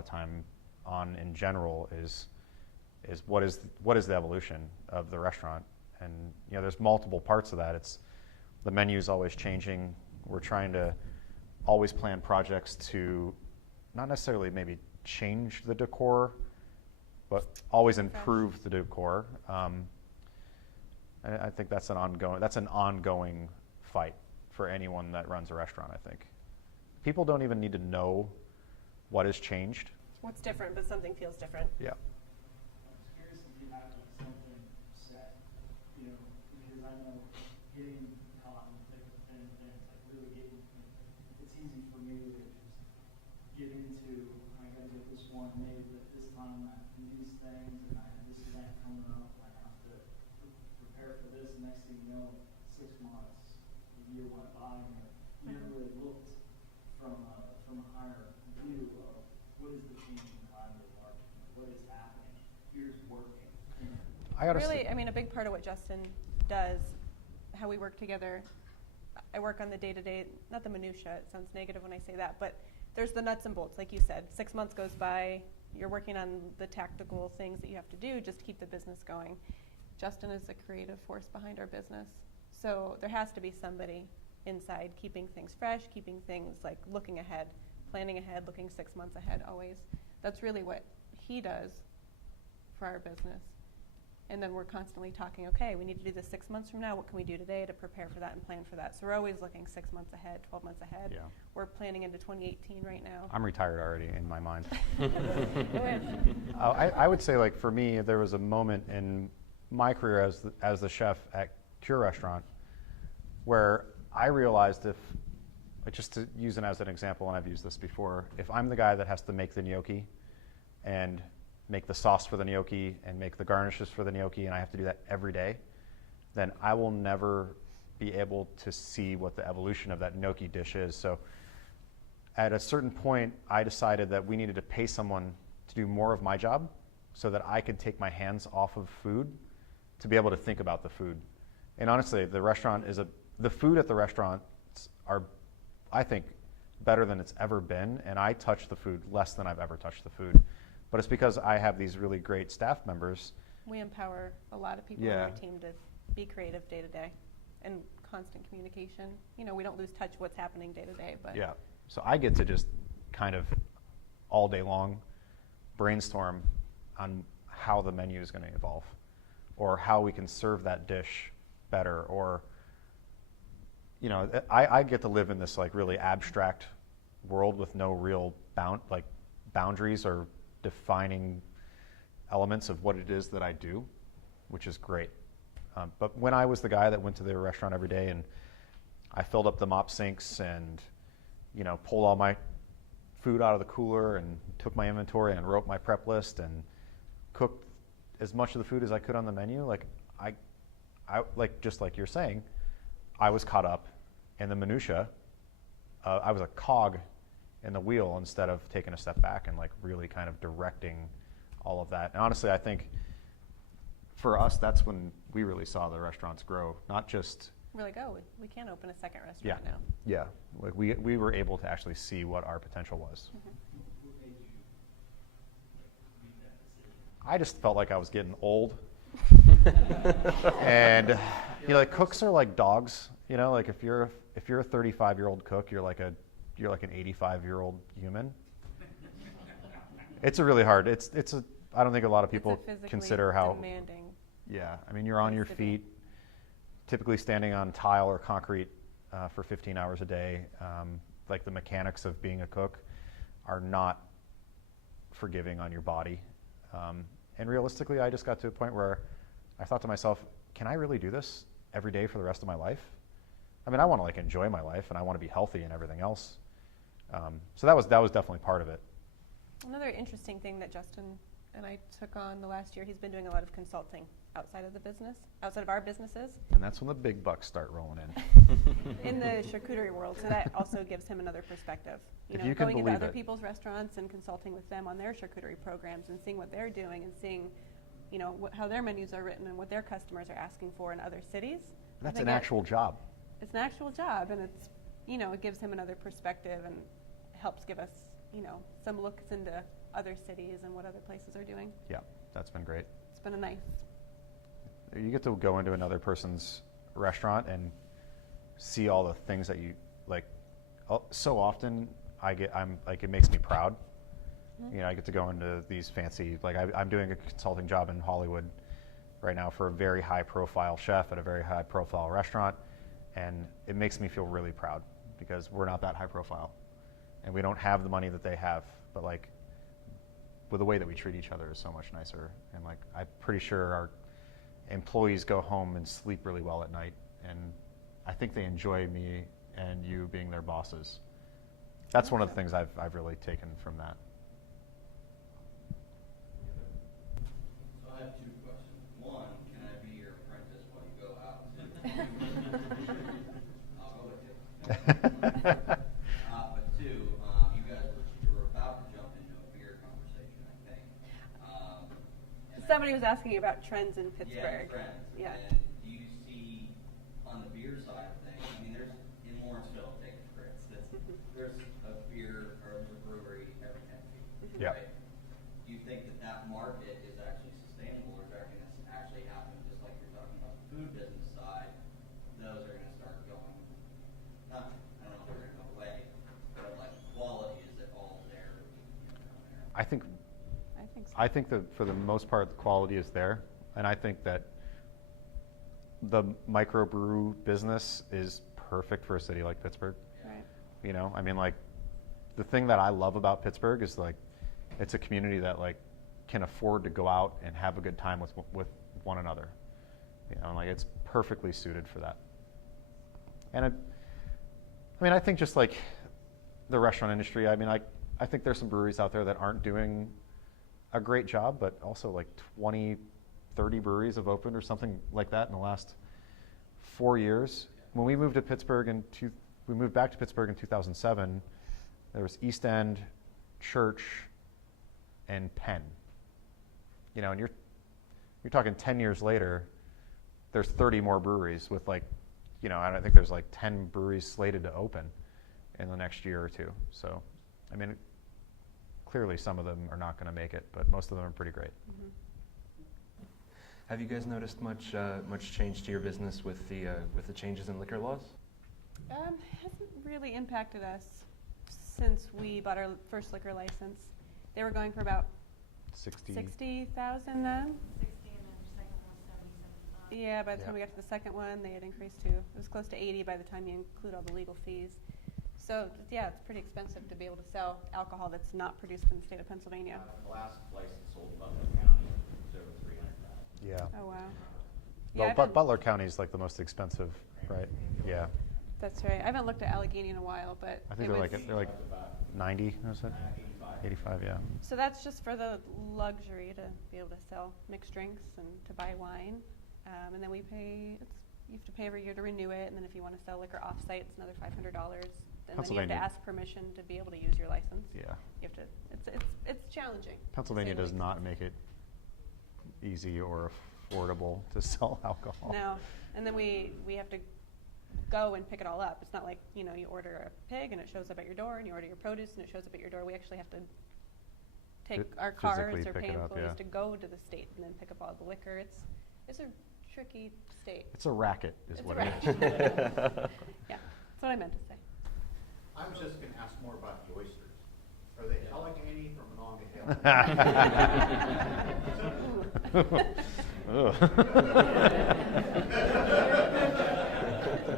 time on in general is what is the evolution of the restaurant, and there's multiple parts of that. It's the menu's always changing. We're trying to always plan projects to not necessarily maybe change the decor, but always improve the decor. And I think that's an ongoing fight for anyone that runs a restaurant. I think people don't even need to know what has changed. What's different, but something feels different. Yeah. I was curious if you have something set, because I know getting caught in the thick of thin things, really it's easy for me to just get into, I gotta get this one made at this time, I do these things, and I have this event coming up, I have to prepare for this, and next thing you know, 6 months, a year went by, and you never really looked from a higher view of what is the changing time of the market, what is happening, here's working. A big part of what Justin does, how we work together, I work on the day-to-day, not the minutia, it sounds negative when I say that, but there's the nuts and bolts, like you said. 6 months goes by, you're working on the tactical things that you have to do just to keep the business going. Justin is the creative force behind our business. So there has to be somebody inside keeping things fresh, keeping things like looking ahead, planning ahead, looking 6 months ahead always. That's really what he does for our business. And then we're constantly talking, okay, we need to do this 6 months from now. What can we do today to prepare for that and plan for that? So we're always looking 6 months ahead, 12 months ahead. Yeah. We're planning into 2018 right now. I'm retired already in my mind. I I would say, for me, there was a moment in my career as the chef at Cure Restaurant where I realized just to use it as an example, and I've used this before, if I'm the guy that has to make the gnocchi and make the sauce for the gnocchi and make the garnishes for the gnocchi, and I have to do that every day, then I will never be able to see what the evolution of that gnocchi dish is. So at a certain point, I decided that we needed to pay someone to do more of my job so that I could take my hands off of food to be able to think about the food. And honestly, the food at the restaurants are, I think, better than it's ever been, and I touch the food less than I've ever touched the food. But it's because I have these really great staff members. We empower a lot of people on our team to be creative day to day and constant communication. We don't lose touch of what's happening day to day. But yeah, so I get to just kind of all day long brainstorm on how the menu is going to evolve or how we can serve that dish better, or I get to live in this really abstract world with no real boundaries or defining elements of what it is that I do, which is great. But when I was the guy that went to the restaurant every day and I filled up the mop sinks and pulled all my food out of the cooler and took my inventory and wrote my prep list and cooked as much of the food as I could on the menu, I just like you're saying, I was caught up in the minutia. I was a cog in the wheel instead of taking a step back and really kind of directing all of that. And honestly, I think for us, that's when we really saw the restaurants grow, not just. We're like, oh, we can open a second restaurant now. Yeah, we were able to actually see what our potential was. Mm-hmm. What made you make that decision? I just felt like I was getting old. And cooks are like dogs. If you're a 35-year-old cook, you're like a you're like an 85-year-old human. It's a really hard. I don't think a lot of people It's a physically consider how. demanding. Yeah, I mean, you're on your place to be. feet, typically standing on tile or concrete for 15 hours a day. Like the mechanics of being a cook are not forgiving on your body. And realistically, I just got to a point where I thought to myself, can I really do this every day for the rest of my life? I mean, I want to like enjoy my life and I want to be healthy and everything else. So that was definitely part of it. Another interesting thing that Justin and I took on the last year, he's been doing a lot of consulting outside of the business, outside of our businesses, And that's when the big bucks start rolling in. in the charcuterie world. So that also gives him another perspective. If you can going into believe other it. people's restaurants and consulting with them on their charcuterie programs and seeing what they're doing and seeing, how their menus are written and what their customers are asking for in other cities. I That's think an actual job. It's an actual job, and it's, it gives him another perspective and helps give us, some looks into other cities and what other places are doing. Yeah, that's been great. It's been a nice. You get to go into another person's restaurant and see all the things that you like. So often, I'm like, it makes me proud. Mm-hmm. I get to go into these fancy, like I'm doing a consulting job in Hollywood right now for a very high-profile chef at a very high-profile restaurant, and it makes me feel really proud because we're not that high-profile, and we don't have the money that they have, but like, with the way that we treat each other is so much nicer, and like I'm pretty sure our employees go home and sleep really well at night, and I think they enjoy me and you being their bosses. That's one of the things I've really taken from that. So I have two questions. One, can I be your apprentice while you go out? I'll go with you. But two, you guys were about to jump into a beer conversation, I think. And Somebody was asking about trends in Yeah, Pittsburgh. trends. Yeah. And do you see on the beer side of things? I mean, there's in Lawrenceville, take it for instance, there's a beer or there's a brewery every 10 feet. Yeah. Right? Do you think that market is actually sustainable, or is that going to actually happen? Just like you're talking about the food business side, those are going to start going. Not, I don't know if they're going to go away, but like quality, is it all there? I think so. I think that for the most part, the quality is there, and I think that the microbrew business is perfect for a city like Pittsburgh. Right. I mean, like, the thing that I love about Pittsburgh is like, it's a community that like can afford to go out and have a good time with one another. And like it's perfectly suited for that. And I mean, I think just like the restaurant industry, I mean, I think there's some breweries out there that aren't doing a great job, but also like 20, 30 breweries have opened or something like that in the last 4 years. When we moved to Pittsburgh we moved back to Pittsburgh in 2007, there was East End, Church, and Penn. And you're talking 10 years later, there's 30 more breweries with like, I think there's like 10 breweries slated to open in the next year or two. So, I mean, clearly some of them are not going to make it, but most of them are pretty great. Mm-hmm. Have you guys noticed much change to your business with the changes in liquor laws? Hasn't really impacted us since we bought our first liquor license. They were going for about 60. 60,000 then. 60, and then the second one was 70, 75. Yeah, by the Yeah. time we got to the second one, they had increased to, it was close to 80 by the time you include all the legal fees. So, yeah, it's pretty expensive to be able to sell alcohol that's not produced in the state of Pennsylvania. The last license sold in Butler County was over 300,000. Yeah. Oh, wow. Well, I've been- Butler County is like the most expensive, right? Yeah. That's right. I haven't looked at Allegheny in a while, but I think it they're was, like 90, is it? 85. 85, yeah. so that's just for the luxury to be able to sell mixed drinks and to buy wine. And then you have to pay every year to renew it. And then if you want to sell liquor off-site, it's another $500. And then you have to Pennsylvania- ask permission to be able to use your license. Yeah. You have to. It's challenging. to Pennsylvania say the does least. not make it easy or affordable to sell alcohol. No, and then we have to go and pick it all up. It's not like you order a pig and it shows up at your door, and you order your produce and it shows up at your door. We actually have to take our cars Physically or pick pay it up, employees yeah. to go to the state and then pick up all the liquor. It's a tricky state. It's a racket, is It's what a it is. racket. Yeah, that's what I meant to say. I was just gonna ask more about the oysters. Are they Allegheny from Monongahela?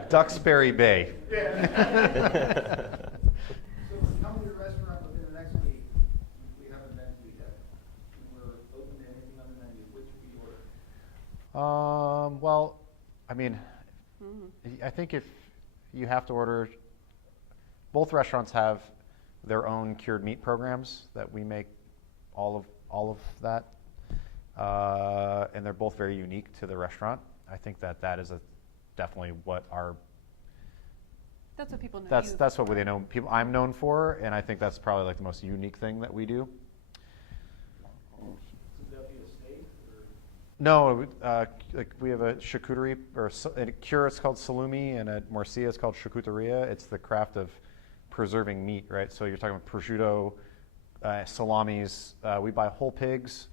Duxbury Bay. So if we come to the restaurant within the next week, we have a menu yet. We're open to anything on the menu, which we order. Well, I mean, I think if you have to order, both restaurants have their own cured meat programs that we make all of that, and they're both very unique to the restaurant. I think that is definitely what our That's what people know. that's what they know people I'm known for, and I think that's probably like the most unique thing that we do. So that'll be a steak or? No, like we have a charcuterie, or at Cure it's called salumi, and at Morcilla it's called charcuteria. It's the craft of preserving meat, right? So you're talking about prosciutto, salamis. We buy whole pigs,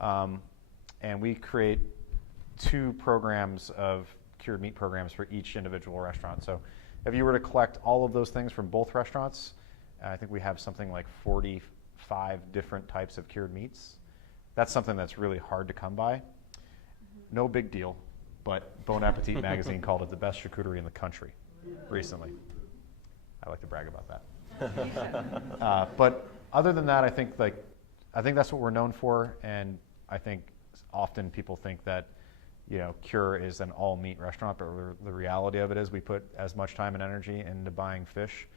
and we create 2 programs of cured meat programs for each individual restaurant. So if you were to collect all of those things from both restaurants, I think we have something like 45 different types of cured meats. That's something that's really hard to come by. No big deal, but Bon Appetit magazine called it the best charcuterie in the country recently. I like to brag about that. But other than that, I think that's what we're known for, and I think often people think that, you know, Cure is an all meat restaurant, but the reality of it is we put as much time and energy into buying fish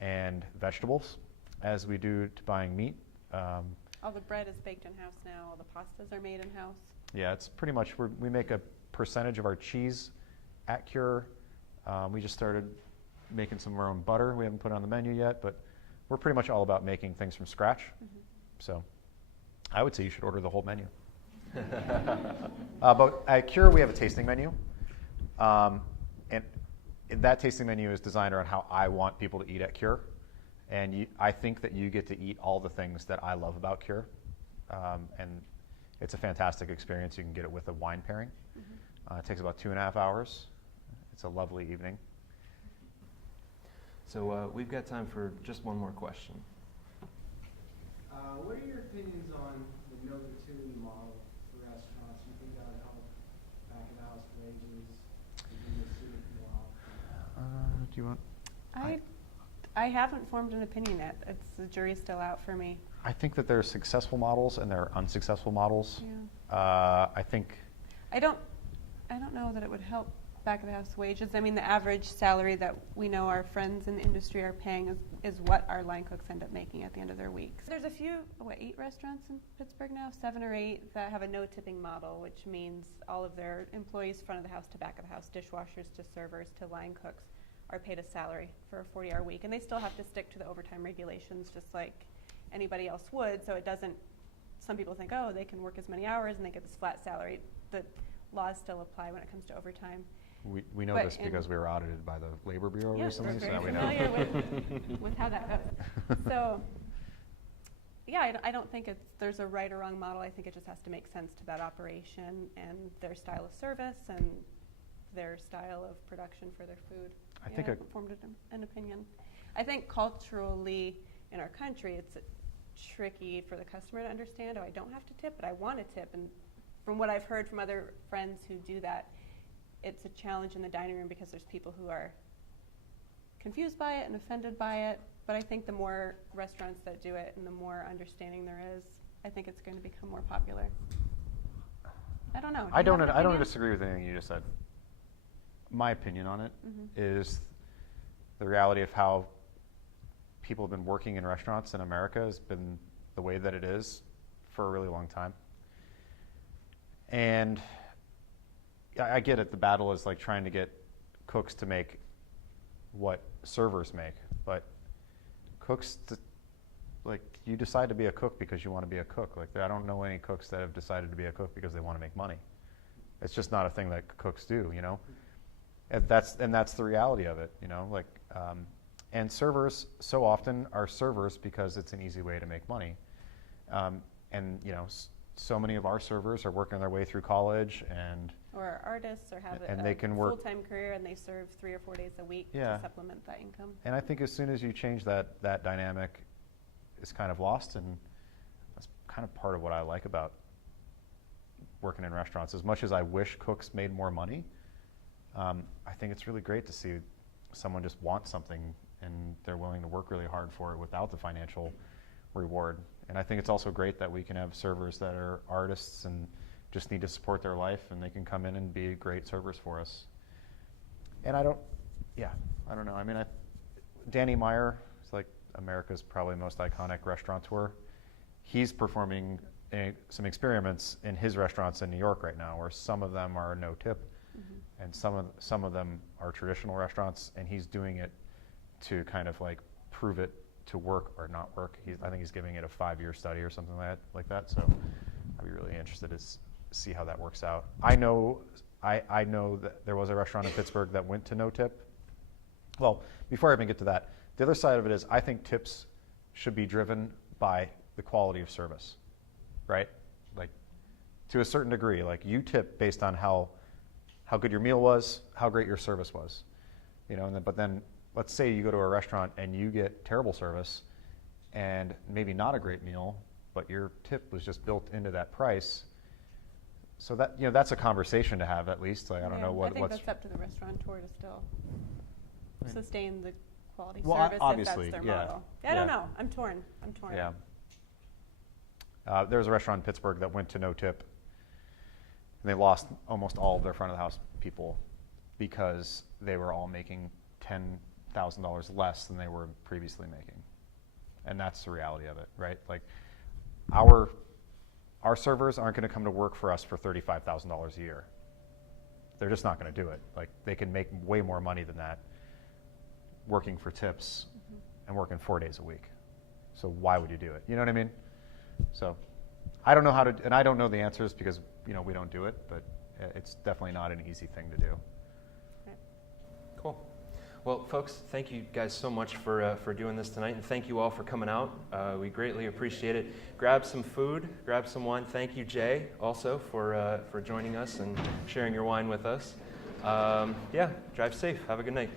and vegetables as we do to buying meat. All the bread is baked in-house now. All the pastas are made in-house. Yeah, it's pretty much, we make a percentage of our cheese at Cure. We just started making some of our own butter. We haven't put it on the menu yet, but we're pretty much all about making things from scratch. So I would say you should order the whole menu. But at Cure, we have a tasting menu. And that tasting menu is designed around how I want people to eat at Cure. And I think that you get to eat all the things that I love about Cure. And it's a fantastic experience. You can get it with a wine pairing. It takes about 2.5 hours. It's a lovely evening. So we've got time for just one more question. What are your opinions on the no gratuity model for restaurants? You think that would help back of the house wages? Do you want? I haven't formed an opinion yet. The jury's still out for me. I think that there are successful models and there are unsuccessful models. Yeah. I think. I don't know that it would help back of the house wages. I mean, the average salary that we know our friends in the industry are paying is what our line cooks end up making at the end of their week. There's a few, 8 restaurants in Pittsburgh now, 7 or 8, that have a no tipping model, which means all of their employees, front of the house to back of the house, dishwashers to servers to line cooks, are paid a salary for a 40-hour week. And they still have to stick to the overtime regulations just like anybody else would, so it doesn't, some people think, oh, they can work as many hours and they get this flat salary. The laws still apply when it comes to overtime. We know this because we were audited by the Labor Bureau recently, we're so very now we know. familiar with how that goes. So, yeah, I don't think there's a right or wrong model. I think it just has to make sense to that operation and their style of service and their style of production for their food. I haven't formed an opinion. I think culturally in our country, it's tricky for the customer to understand, oh, I don't have to tip, but I want to tip. And from what I've heard from other friends who do that, it's a challenge in the dining room because there's people who are confused by it and offended by it. But I think the more restaurants that do it and the more understanding there is, I think it's going to become more popular. I don't know. I don't disagree with anything you just said. My opinion on it is the reality of how people have been working in restaurants in America has been the way that it is for a really long time. And I get it. The battle is like trying to get cooks to make what servers make, but cooks, like, you decide to be a cook because you want to be a cook. Like, I don't know any cooks that have decided to be a cook because they want to make money. It's just not a thing that cooks do, you know. And that's the reality of it, you know. Like, and servers so often are servers because it's an easy way to make money. And you know, so many of our servers are working their way through college, and Or artists, or have And a they can work- full-time career and they serve 3 or 4 days a week Yeah. to supplement that income. I think as soon as you change that dynamic, it's kind of lost, and that's kind of part of what I like about working in restaurants. As much as I wish cooks made more money, I think it's really great to see someone just want something and they're willing to work really hard for it without the financial reward. And I think it's also great that we can have servers that are artists and just need to support their life, and they can come in and be great servers for us. And I don't know. I mean, Danny Meyer is like America's probably most iconic restaurateur. He's performing some experiments in his restaurants in New York right now, where some of them are no tip, and some of them are traditional restaurants, and he's doing it to kind of like prove it to work or not work. I think he's giving it a 5-year study or something like that. So I'd be really interested to see how that works out. I know that there was a restaurant in Pittsburgh that went to no tip. Well, before I even get to that, the other side of it is I think tips should be driven by the quality of service, right? Like, to a certain degree, like you tip based on how good your meal was, how great your service was, you know. But then let's say you go to a restaurant and you get terrible service and maybe not a great meal, but your tip was just built into that price. So that, you know, that's a conversation to have at least. Like, I don't know I think what's that's up to the restaurateur to still sustain the quality Well, service obviously, if that's yeah. their model. I don't know. I'm torn. Yeah. There was a restaurant in Pittsburgh that went to no tip, and they lost almost all of their front of the house people because they were all making $10,000 less than they were previously making. And that's the reality of it, right? Like, our servers aren't going to come to work for us for $35,000 a year. They're just not going to do it. Like, they can make way more money than that working for tips and working 4 days a week. So why would you do it? You know what I mean? So I don't know how to, and I don't know the answers because, you know, we don't do it, but it's definitely not an easy thing to do. Cool. Well, folks, thank you guys so much for doing this tonight, and thank you all for coming out. We greatly appreciate it. Grab some food, grab some wine. Thank you, Jay, also for joining us and sharing your wine with us. Yeah, drive safe. Have a good night.